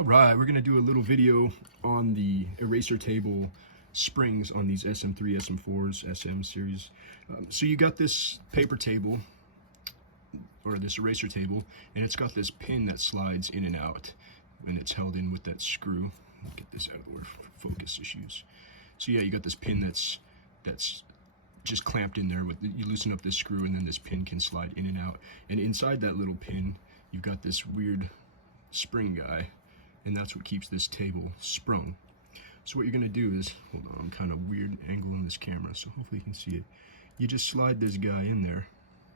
All right, we're gonna do a little video on the eraser table springs on these SM3, SM4s, SM series. So you got this paper table, or this eraser table, and it's got this pin that slides in and out, and it's held in with that screw. I'll get this out of the way for focus issues. So yeah, you got this pin that's just clamped in there. You loosen up this screw, and then this pin can slide in and out. And inside that little pin, you've got this weird spring guy, and that's what keeps this table sprung. So what you're gonna do is, hold on, I'm kind of weird angle in this camera, so hopefully you can see it. You just slide this guy in there,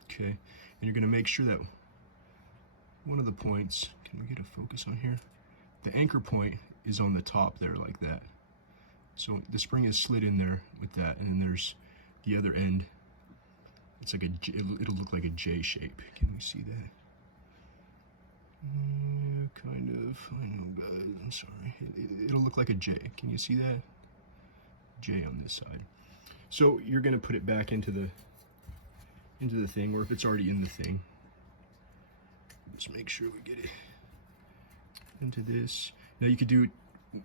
okay? And you're gonna make sure that one of the points, can we get a focus on here? The anchor point is on the top there like that. So the spring is slid in there with that, and then there's the other end. It's like it'll look like a J shape. Can we see that? Kind of, I know guys, I'm sorry. It'll look like a J. Can you see that? J on this side. So you're gonna put it back into the thing, or if it's already in the thing, just make sure we get it into this. Now you could do it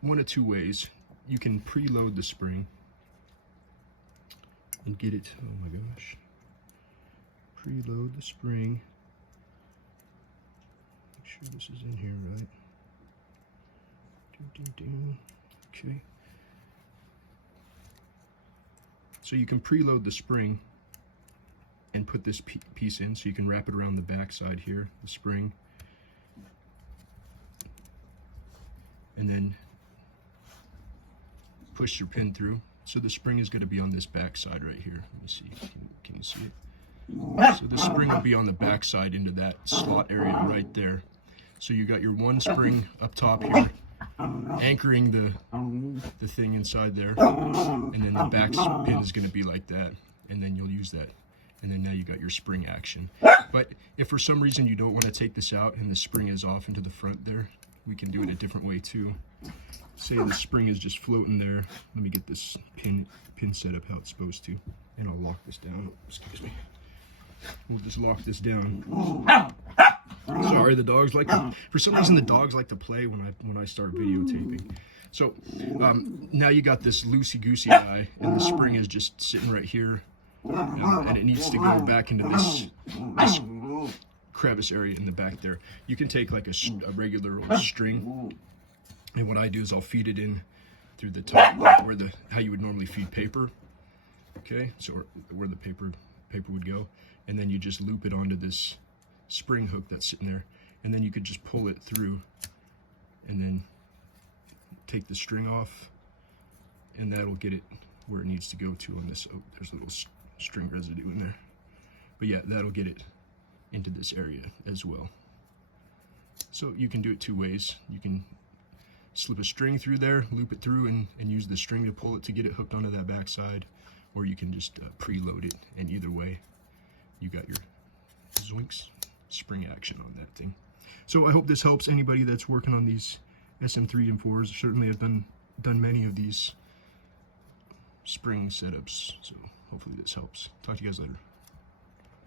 one of two ways. You can preload the spring and get it, oh my gosh. Preload the spring. Make sure this is in here right. Okay. So you can preload the spring and put this piece in, so you can wrap it around the back side here, the spring, and then push your pin through. So the spring is going to be on this back side right here. Let me see. Can you see it? So the spring will be on the back side into that slot area right there. So you got your one spring up top here, anchoring the thing inside there, and then the back pin is going to be like that, and then you'll use that, and then now you got your spring action. But if for some reason you don't want to take this out and the spring is off into the front there, we can do it a different way too. Say the spring is just floating there. Let me get this pin set up how it's supposed to, and I'll lock this down. Excuse me. We'll just lock this down. Sorry, the dogs like to, for some reason the dogs like to play when I start videotaping. So now you got this loosey-goosey guy, and the spring is just sitting right here, and it needs to go back into this crevice area in the back there. You can take like a regular old string, and what I do is I'll feed it in through the top, where how you would normally feed paper. Okay, so where the paper would go, and then you just loop it onto this spring hook that's sitting there, and then you could just pull it through and then take the string off, and that'll get it where it needs to go to on this. Oh, there's a little string residue in there, but yeah, that'll get it into this area as well. So you can do it two ways. You can slip a string through there, loop it through, and use the string to pull it to get it hooked onto that back side, or you can just preload it, and either way you got your zoinks spring action on that thing. So I hope this helps anybody that's working on these SM3 and 4s. Certainly I've done many of these spring setups, so hopefully this helps. Talk to you guys later.